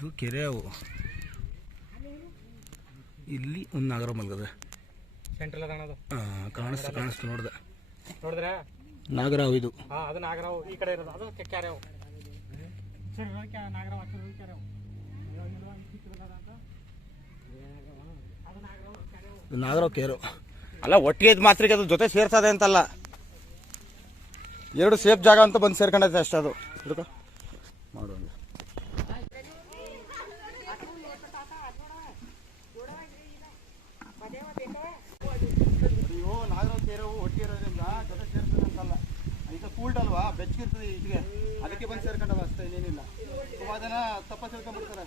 ಇದು ಕೆರೆ ಅವು. ಇಲ್ಲಿ ಒಂದು ನಾಗರ ಮಲ್ಗದ. ಸೆಂಟ್ರಲ್ ಅದ ಕಾಣಿಸ್ತು ಕಾಣಿಸ್ತು ನೋಡ್ದೆ. ನೋಡಿದ್ರೆ? ನಾಗರ ಅವು ಇದು. ಹಾ ಅದು ನಾಗರಾವ್. ಈ ಕಡೆ ಇರೋದು. ಅದು ಕೆಕ್ಕಾರೆ ಅವು. ಸರಿ ನಾಗರಾವ್ ಕೆರೆ ಅವು. ಇದು ನಾಗರ ಕೇರು ಅಲ್ಲ ಒಟ್ಟಿಗೆ ಮಾತ್ರ ಮಾತ್ರಕ್ಕೆ ಅದು ಜೊತೆ ಸೇರ್ತದೆ ಅಂತಲ್ಲ. ಎರಡು ಸೇಫ್ ಜಾಗ ಅಂತ ಬಂದು ಸೇರ್ಕೊಂಡೈತೆ ಅಷ್ಟೇ ಅದು. ಹಿಡ್ಕೊ ಮಾಡು ಹಂಗೆ ಅಯ್ಯೋ ನಾಗರಾವ್ ಸೇರವು ಒಟ್ಟಿಗೆ ಇರೋದ್ರಿಂದ ಜೊತೆ ಸೇರ್ತದೆ ಅಂತಲ್ಲ ಈಗ ಕೂಲ್ಡ್ ಅಲ್ವಾ? ಬೆಚ್ಚಗಿರ್ತದೆ ಇಟ್ಟಿಗೆ ಅದಕ್ಕೆ ಬಂದು ಸೇರ್ಕೊಂಡವ ಅಷ್ಟೇ, ಇನ್ನೇನಿಲ್ಲ. ತುಂಬ ಜನ ತಪ್ಪ ಸೇರ್ಕೊಂಡ್ಬಿಡ್ತಾರೆ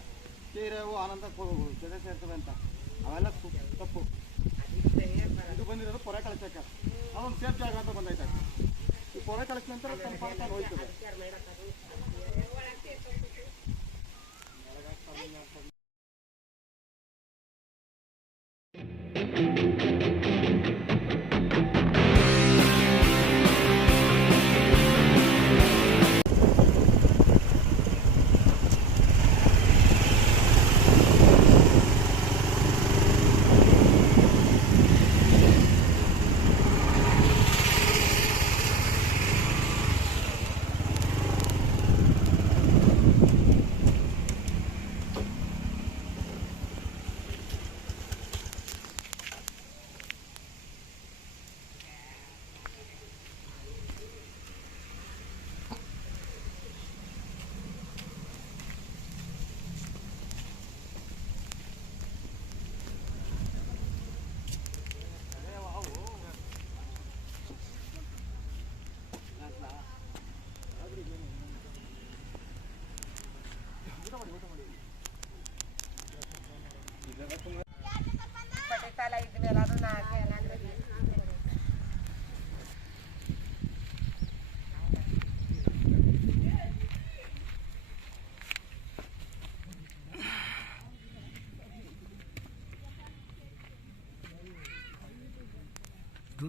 ಸೇರವು ಆನಂದ ಜೊತೆ ಸೇರ್ತವೆ ಅಂತ. ಅವೆಲ್ಲ ತಪ್ಪು. ಇದು ಬಂದಿರೋದು ಪೊರೆ ಕಳಿಸಕ್ಕೆ ಅದೊಂದು ಸೇಫ್ ಜಾಗ ಅಂತ ಬಂದೈತೆ. ಈ ಪೊರೆ ಕಳಚ ನಂತರ ತಂಪಾಗ್ತಾ ಹೋಯ್ತದೆ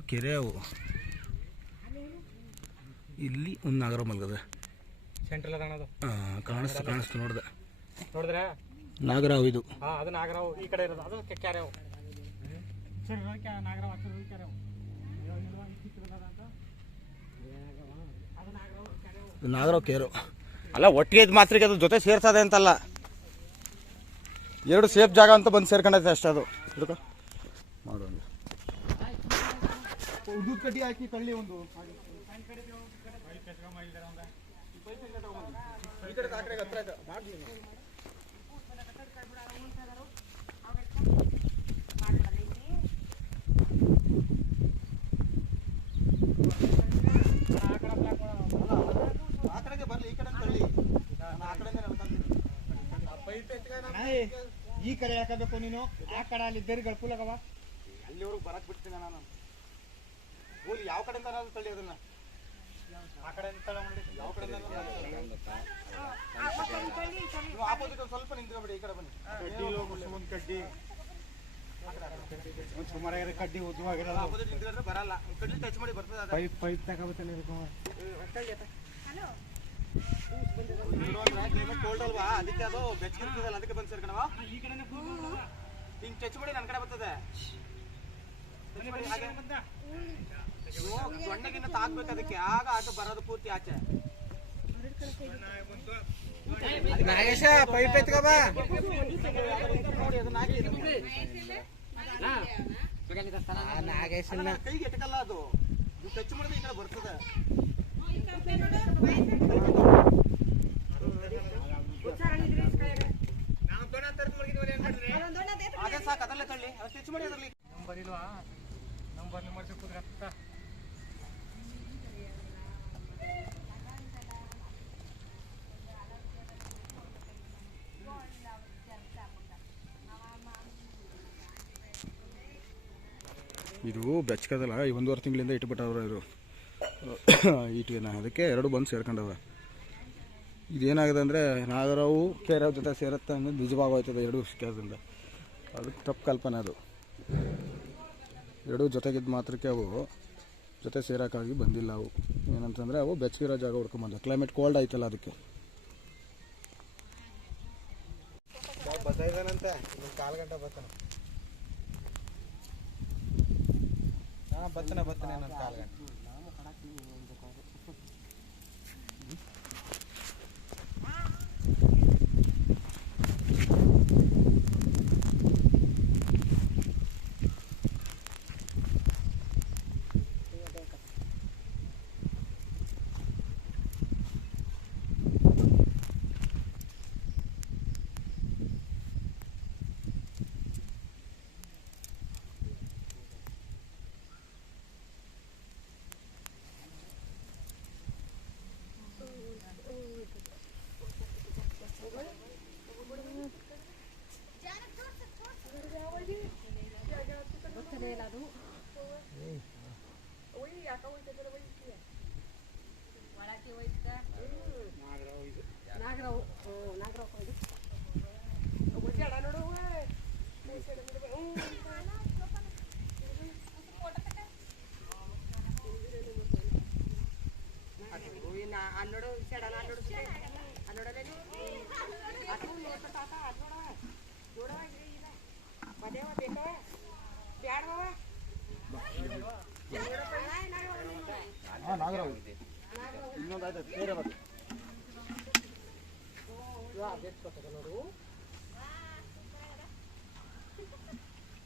ಕೆರೆ ಅವು. ಇಲ್ಲಿ ಒಂದು ನಾಗರ ಮಲ್ಗದ. ಸೆಂಟ್ರಲ್ ಅದ ಅದು ಕಾಣಿಸ್ತು ಕಾಣಿಸ್ತು ನೋಡ್ದೆ. ನೋಡಿದ್ರೆ? ನಾಗರ ಅವು ಇದು. ಹಾಂ ಅದು ನಾಗರಾವ್ ಈ ಕಡೆ ಇರೋದು. ಅದು ಕೆಕ್ಕಾರೆ ಅವು. ಸರಿ ನಾಗರಾವ್ ಹತ್ತಿರ ಕೆರೆ ಅವು. ಇದು ನಾಗರ ಕೇರು. ಅಲ್ಲ ಒಟ್ಟಿಗೆ ಮಾತ್ರ ಮಾತ್ರಕ್ಕೆ ಅದು ಜೊತೆ ಸೇರ್ತದೆ ಅಂತಲ್ಲ. ಎರಡು ಸೇಫ್ ಜಾಗ ಅಂತ ಬಂದು ಸೇರ್ಕೊಂಡೈತೆ ಅಷ್ಟೇ ಅದು. ಹಿಡ್ಕೊ. ಉದ್ದದ ಕಡ್ಡಿ ಹಾಕಿ ತಳ್ಳಿ ಒಂದು. ಆ ಕಡೆಗೆ ಬರ್ಲಿ ಈ ಕಡೆ ತಳ್ಳಿ ನಾನು ಆ ಕಡೆಯಿಂದ ನಡ್ಕೊಂತೀನಿ ಈ ಕಡೆ ಹಾಕಬೇಕು ನೀನು. ಆ ಕಡೆ ಅಲ್ಲಿ ಬೇರೆ ಕೂಲಗವ ಅಲ್ಲಿವರೆಗೂ ಬರಕ್ ಬಿಡ್ತೀನಿ ನಾನು. ಹೋಗಿ ಯಾವ ಕಡೆಯಿಂದ ಅಂತ ತಳ್ಳಿ ಅದನ್ನ. ಆ ಕಡೆ ಯಾವ ಕಡೆಯಿಂದ ನೀವು ಆಪೋಸಿಟ್ ಒಂದು ಸ್ವಲ್ಪ ನಿಂತ್ಕೊಬೇಡಿ ಈ ಕಡೆ ಬನ್ನಿ. ಒಂದು ಕಡ್ಡಿ. ಒಂದು ಸುಮಾರು ಕಡ್ಡಿ ಉದ್ದವಾಗಿರಲ್ಲ ಆಪೋಸಿಟ್ ನಿಂತ್ಕೊಂಡ್ರೆ ಬರಲ್ಲ. ಕಡ್ಲಿ ಟಚ್ ಮಾಡಿ ಬರ್ತದೆ ಅದು. ಪೈಪ್ ಪೈಪ್ ತಗೋಬತ್ತಾನೆ ಕೋಲ್ಡ್ ಅಲ್ವಾ? ಅದಕ್ಕೆ ಅದು ಬೆಚ್ಚಗಿರ್ತದಲ್ಲ ಅದಕ್ಕೆ ಬಂದು ಸೇರ್ಕಣವ ಹಿಂಗ್ ಟಚ್ ಮಾಡಿ ನನ್ನ ಕಡೆ ಬರ್ತದೆ. ಹಾಗೆ. ನೀವು ಸೊಣ್ಣಗಿನ್ನ ತಾಕ್ಬೇಕು ಅದಕ್ಕೆ ಆಗ ಅದು ಬರೋದು ಪೂರ್ತಿ ಆಚೆ ನಾಗೇಶ ಪೈಪ್ ಎತ್ಕೋ ಬಾ ನೋಡಿ ಅದನ್ನ ಹಾಕಿ ಕೈಗೆ ಎಟಕಲ್ಲ ಅದು ಟಚ್ ಮಾಡಿದ್ರೆ ಈ ಕಡೆ ಬರ್ತದೆ ಅದೇ ಸಾಕು ಅದಲ್ಲೇ ತಳ್ಳಿ ಅದು ಟಚ್ ಮಾಡಿ ಅದರಲ್ಲಿ ನಂಬರ್ ಇಲ್ವಾ ನಂಬರ್ ಸಿಕ್ಕಿದ್ರೆ ಇದು ಬೆಚ್ಚಕದಲ್ಲ ಈ ಒಂದೂವರೆ ತಿಂಗಳಿಂದ ಇಟ್ಬಿಟ್ಟವ್ರ ಇವರು ಇಟ್ವಿನ ಅದಕ್ಕೆ ಎರಡು ಬಂದು ಸೇರ್ಕೊಂಡವ ಇದೇನಾಗಿದೆ ಅಂದರೆ ನಾಗರಾವು ಕೇರವ ಜೊತೆ ಸೇರುತ್ತೆ ಅಂದ್ರೆ ನಿಜವಾಗೋಯ್ತದೆ ಎರಡು ಕೆಲಸದಿಂದ ಅದಕ್ಕೆ ತಪ್ಪು ಕಲ್ಪನೆ ಅದು ಎರಡು ಜೊತೆಗಿದ್ದ ಮಾತ್ರಕ್ಕೆ ಅವು ಜೊತೆ ಸೇರೋಕ್ಕಾಗಿ ಬಂದಿಲ್ಲ ಅವು ಏನಂತಂದರೆ ಅವು ಬೆಚ್ಚಗಿರೋ ಜಾಗ ಹುಡ್ಕೊಂಬಂದ ಕ್ಲೈಮೇಟ್ ಕೋಲ್ಡ್ ಆಯ್ತಲ್ಲ ಅದಕ್ಕೆ ಬರ್ತಾ ಇದ್ದಾನಂತೆ ಬರ್ತಾನೆ ಬತ್ತನೆ ಬರ್ತಾನೆ ಇನ್ನೊಂದು ಕಾಲು ಗಂಟೆ అల్లుడు చెడన అల్లుడు అల్లుడలేను అటు నోట తాత అల్లుడవ చూడవ పదేవ ಬೇಕವ ಬ್ಯಾಡವ ಹಾಂ ನಾಗರಾವ್ ಇನ್ನೊಂದು ಆಯ್ತು ಬೇರೆ ಬರ್ತೀವಿ ಅದು ಹೂ ಅಲ್ಗೋಯ್ತು ನೋಡಿ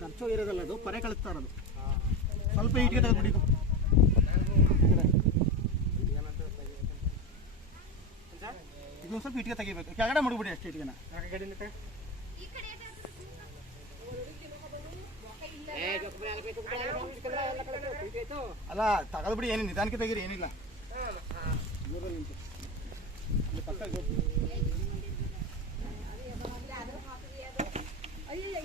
ಖರ್ಚು ಇರೋದಲ್ಲ ಅದು. ಪರೆ ಕಳಿಸ್ತಾರ ಅದು ಸ್ವಲ್ಪ ಇಟ್ಟಿಗೆ ತೆಗೆದ್ಬಿಡಿ ಇದು. ಸ್ವಲ್ಪ ಇಟ್ಟಿಗೆ ತೆಗಿಬೇಕು. ಕೆಳಗಡೆ ಮಾಡಿಬಿಡಿ ಅಷ್ಟೇ ಇಟ್ಟಿಗೆನ ಅಲ್ಲ ತಗದ್ಬಿಡಿ ಏನಿಲ್ಲ ನಿಧಾನಕ್ಕೆ ತೆಗೀರಿ ಏನಿಲ್ಲ.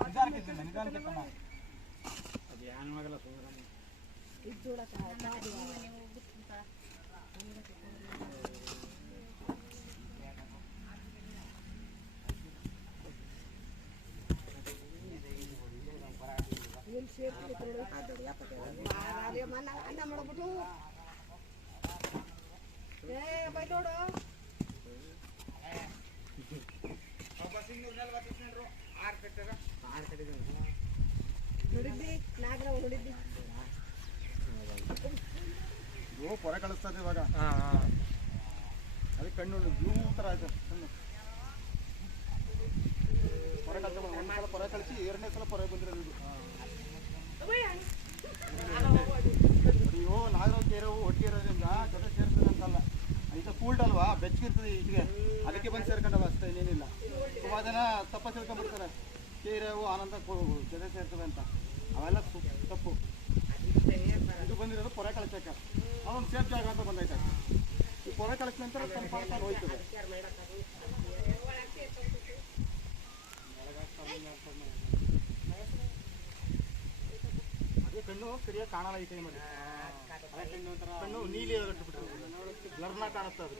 ಅಣ್ಣ ಅನ್ನ ಮಾಡ್ಬಿಟ್ಟು ಏ ಬೈ ನೋಡು ಆರ್ ನೋಡಿದ್ದಿ ಇದು ಪೊರೆ ಕಳಿಸ್ತದೆ ಇವಾಗ. ಅದಕ್ಕೆ ಕಣ್ಣು ಬ್ಲೂ ಥರ ಆಯ್ತು ಕಣ್ಣು. ಪೊರೆ ಕಳ್ಸ ಒಂದು ಸಲ ಪೊರೆ ಕಳಿಸಿ ಎರಡನೇ ಸಲ ಪೊರೆ ಬಂದಿರೋದು ಇದು. ಅಯ್ಯೋ ನಾಗರಾವ್ ಕೇರವು ಒಟ್ಟಿಗೆ ಇರೋದ್ರಿಂದ ಜೊತೆ ಸೇರ್ತದೆ ಅಂತಲ್ಲ. ಈಗ ಕೂಲ್ಡ್ ಅಲ್ವಾ? ಬೆಚ್ಚಗಿರ್ತದೆ ಇಟ್ಟಿಗೆ ಅದಕ್ಕೆ ಬಂದು ಸೇರ್ಕೊಂಡವ ಅಷ್ಟೇ ಇನ್ನೇನಿಲ್ಲ. ತುಂಬ ಜನ ತಪ್ಪ ತಿಳ್ಕೊಂಡ್ಬಿಡ್ತಾರೆ. ಕೇರವು ಆನಂದ ಜೊತೆ ಸೇರ್ತದೆ ಅಂತ ಅವೆಲ್ಲ ಸು- ತಪ್ಪು ಇದು ಬಂದಿರೋದು ಪೊರೆ ಕಳಿಸಕ ಅದೊಂದು ಸೇಫ್ ಜಾಗ ಅಂತ ಬಂದೈತೆ. ಈ ಪೊರೆ ಕಳಿಸಿದ ನಂತರ ಹೋಯ್ತದೆ. ಅದೇ ಕಣ್ಣು ಸರಿಯಾಗಿ ಕಾಣಲ್ಲ ಈ ಟೈಮಲ್ಲಿ ಕಣ್ಣು ನೀಲಿ ಬ್ಲರ್ನ ಕಾಣುತ್ತೆ ಅದು.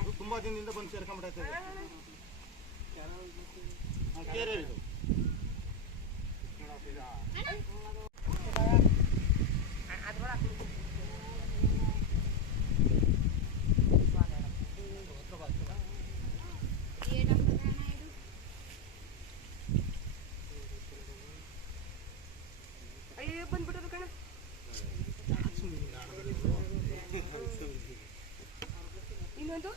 ಅದು ತುಂಬಾ ದಿನದಿಂದ ಬಂದು ಸೇರ್ಕೊಂಡ್ಬಿಡತ್ತೆ ಏಟಪ್ಪದ ಅಣ್ಣ ಇದು ಇನ್ನೊಂದು?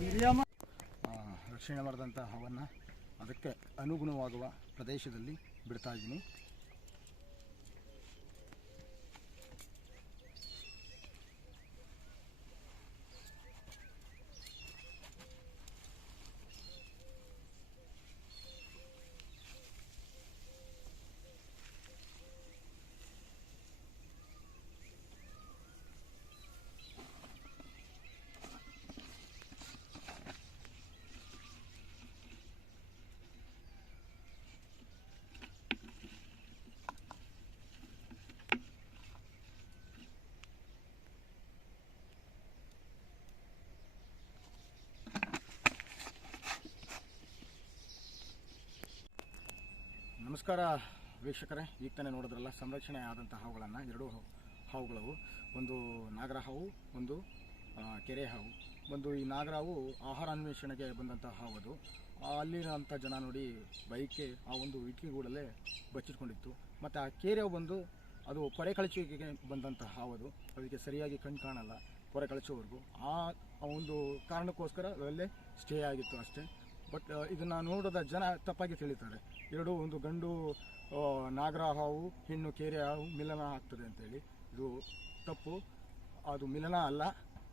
ಮಿರಿಯಮ್ಮ ರಕ್ಷಣೆ ಮಾಡಿದಂಥ ಹವನ್ನ ಅದಕ್ಕೆ ಅನುಗುಣವಾಗುವ ಪ್ರದೇಶದಲ್ಲಿ ಬಿಡ್ತಾ ಇದ್ದೀನಿ. ನಮಸ್ಕಾರ ವೀಕ್ಷಕರೇ, ಈಗ ತಾನೇ ನೋಡಿದ್ರಲ್ಲ, ಸಂರಕ್ಷಣೆ ಆದಂಥ ಹಾವುಗಳನ್ನು, ಎರಡು ಹಾವುಗಳವು, ಒಂದು ನಾಗರ ಹಾವು, ಒಂದು ಕೆರೆ ಹಾವು. ಒಂದು ಈ ನಾಗರ ಹಾವು ಆಹಾರ ಅನ್ವೇಷಣೆಗೆ ಬಂದಂಥ ಹಾವು ಅದು. ಅಲ್ಲಿರೋಂಥ ಜನ ನೋಡಿ ಬೈಕೆ, ಆ ಒಂದು ಇಟ್ಕಿಗೂಡಲ್ಲೇ ಬಚ್ಚಿಟ್ಕೊಂಡಿತ್ತು. ಮತ್ತು ಆ ಕೆರೆ ಬಂದು, ಅದು ಕೊರೆ ಕಳಚಿಗೆ ಬಂದಂಥ ಹಾವು ಅದು. ಅದಕ್ಕೆ ಸರಿಯಾಗಿ ಕಣ್ಣು ಕಾಣಲ್ಲ ಕೊರೆ ಕಳಚೋವರೆಗೂ ಆ ಆ ಒಂದು ಕಾರಣಕ್ಕೋಸ್ಕರ ಅಲ್ಲೇ ಸ್ಟೇ ಆಗಿತ್ತು ಅಷ್ಟೇ. ಬಟ್ ಇದನ್ನು ನೋಡಿದ ಜನ ತಪ್ಪಾಗಿ ತಿಳಿತಾರೆ. ಎರಡು ಒಂದು ಗಂಡು ನಾಗರ ಹಾವು ಹೆಣ್ಣು ಕೇರೆ ಹಾವು ಮಿಲನ ಆಗ್ತದೆ ಅಂತೇಳಿ. ಇದು ತಪ್ಪು. ಅದು ಮಿಲನ ಅಲ್ಲ.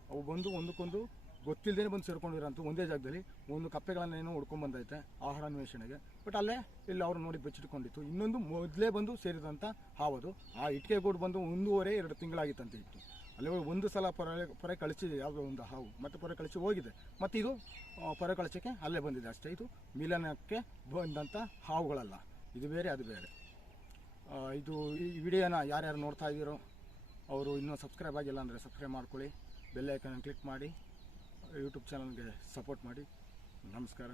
ಅವು ಬಂದು ಒಂದಕ್ಕೊಂದು ಗೊತ್ತಿಲ್ಲದೇ ಬಂದು ಸೇರ್ಕೊಂಡಿರೋಂಥ ಒಂದೇ ಜಾಗದಲ್ಲಿ ಒಂದು ಕಪ್ಪೆಗಳನ್ನೇನೋ ಏನೋ ಬಂದೈತೆ ಆಹಾರ ಅನ್ವೇಷಣೆಗೆ. ಬಟ್ ಅಲ್ಲೇ ಇಲ್ಲಿ ಅವರು ನೋಡಿ ಬಚ್ಚಿಟ್ಕೊಂಡಿತ್ತು. ಇನ್ನೊಂದು ಮೊದಲೇ ಬಂದು ಸೇರಿದಂಥ ಹಾವದು. ಆ ಇಟ್ಟಿಗೆ ಗೂಡು ಬಂದು ಒಂದೂವರೆ, ಎರಡು ತಿಂಗಳಾಗಿತ್ತಂತೆ ಇತ್ತು. ಅಲ್ಲಿ ಒಂದು ಸಲ ಪೊರೆ ಪೊರೆ ಕಳಿಸಿ, ಯಾವುದೋ ಒಂದು ಹಾವು, ಮತ್ತೆ ಪೊರೆ ಕಳಿಸಿ ಹೋಗಿದೆ. ಮತ್ತು ಇದು ಪೊರೆ ಕಳಿಸೋಕ್ಕೆ ಅಲ್ಲೇ ಬಂದಿದೆ ಅಷ್ಟೇ. ಇದು ಮಿಲನಕ್ಕೆ ಬಂದಂಥ ಹಾವುಗಳಲ್ಲ. ಇದು ಬೇರೆ, ಅದು ಬೇರೆ. ಇದು ಈ ವಿಡಿಯೋನ ಯಾರ್ಯಾರು ನೋಡ್ತಾ ಇದ್ದೀರೋ, ಅವರು ಇನ್ನೂ ಸಬ್ಸ್ಕ್ರೈಬ್ ಆಗಿಲ್ಲ ಅಂದರೆ ಸಬ್ಸ್ಕ್ರೈಬ್ ಮಾಡ್ಕೊಳ್ಳಿ. ಬೆಲ್ಲೈಕನ್ ಕ್ಲಿಕ್ ಮಾಡಿ, ಯೂಟ್ಯೂಬ್ ಚಾನಲ್ಗೆ ಸಪೋರ್ಟ್ ಮಾಡಿ. ನಮಸ್ಕಾರ.